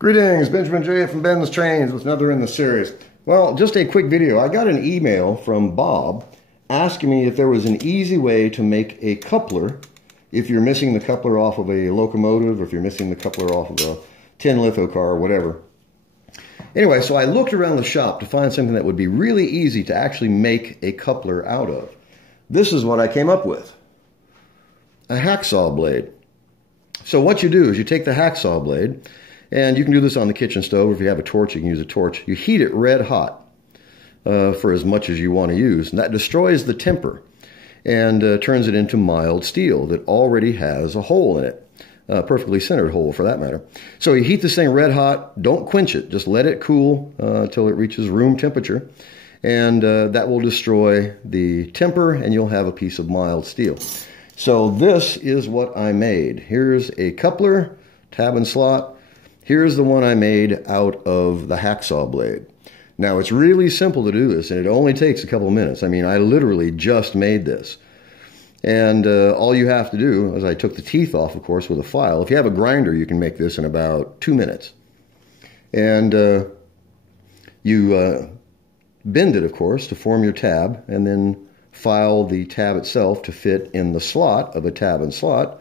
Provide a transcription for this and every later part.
Greetings, Benjamin J. from BENZTRAINZ with another in the series. Well, just a quick video. I got an email from Bob asking me if there was an easy way to make a coupler if you're missing the coupler off of a locomotive or if you're missing the coupler off of a tin litho car or whatever. Anyway, so I looked around the shop to find something that would be really easy to actually make a coupler out of. This is what I came up with. A hacksaw blade. So what you do is you take the hacksaw blade, and you can do this on the kitchen stove. If you have a torch, you can use a torch. You heat it red hot for as much as you want to use. And that destroys the temper and turns it into mild steel that already has a hole in it. A perfectly centered hole for that matter. So you heat this thing red hot. Don't quench it. Just let it cool until it reaches room temperature. And that will destroy the temper and you'll have a piece of mild steel. So this is what I made. Here's a coupler, tab and slot. Here's the one I made out of the hacksaw blade. Now it's really simple to do this and it only takes a couple of minutes. I mean, I literally just made this. And all you have to do, as I took the teeth off, of course, with a file. If you have a grinder, you can make this in about 2 minutes. And you bend it, of course, to form your tab, and then file the tab itself to fit in the slot of a tab and slot,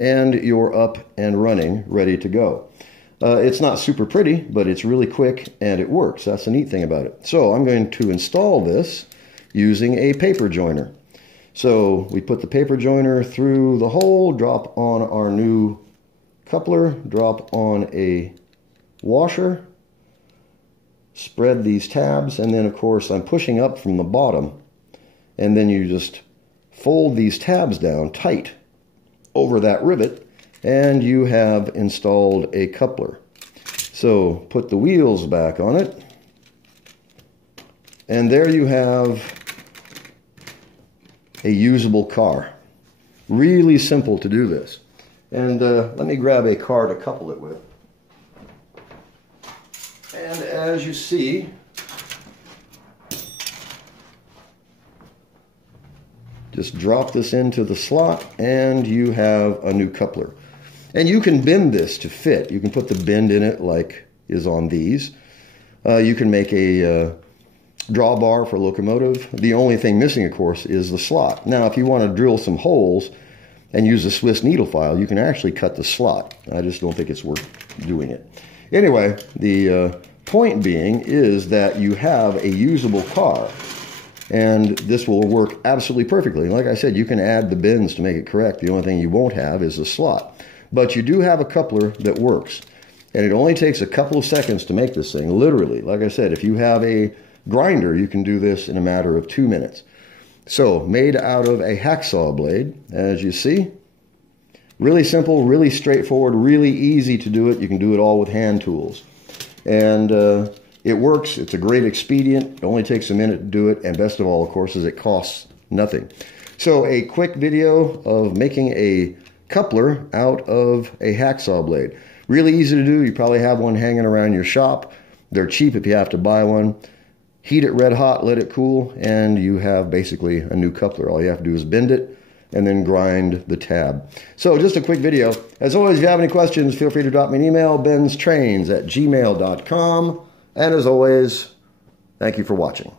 and you're up and running, ready to go. It's not super pretty, but it's really quick and it works. That's the neat thing about it. So I'm going to install this using a paper joiner. So we put the paper joiner through the hole, drop on our new coupler, drop on a washer, spread these tabs, and then of course I'm pushing up from the bottom, and then you just fold these tabs down tight over that rivet, and you have installed a coupler. So put the wheels back on it, and there you have a usable car. Really simple to do this. And let me grab a car to couple it with. And as you see, just drop this into the slot and you have a new coupler. And you can bend this to fit. You can put the bend in it like is on these. You can make a drawbar for locomotive. The only thing missing, of course, is the slot. Now, if you want to drill some holes and use a Swiss needle file, you can actually cut the slot. I just don't think it's worth doing it. Anyway, the point being is that you have a usable car. And this will work absolutely perfectly. Like I said, you can add the bends to make it correct. The only thing you won't have is the slot. But you do have a coupler that works. And it only takes a couple of seconds to make this thing, literally. Like I said, if you have a grinder, you can do this in a matter of 2 minutes. So, made out of a hacksaw blade, as you see. Really simple, really straightforward, really easy to do it. You can do it all with hand tools. And it works. It's a great expedient. It only takes a minute to do it. And best of all, of course, is it costs nothing. So, a quick video of making a coupler out of a hacksaw blade. Really easy to do. You probably have one hanging around your shop. They're cheap if you have to buy one. Heat it red hot, let it cool, and you have basically a new coupler. All you have to do is bend it and then grind the tab. So just a quick video. As always, if you have any questions, feel free to drop me an email, BENZTRAINZ@gmail.com. And as always, thank you for watching.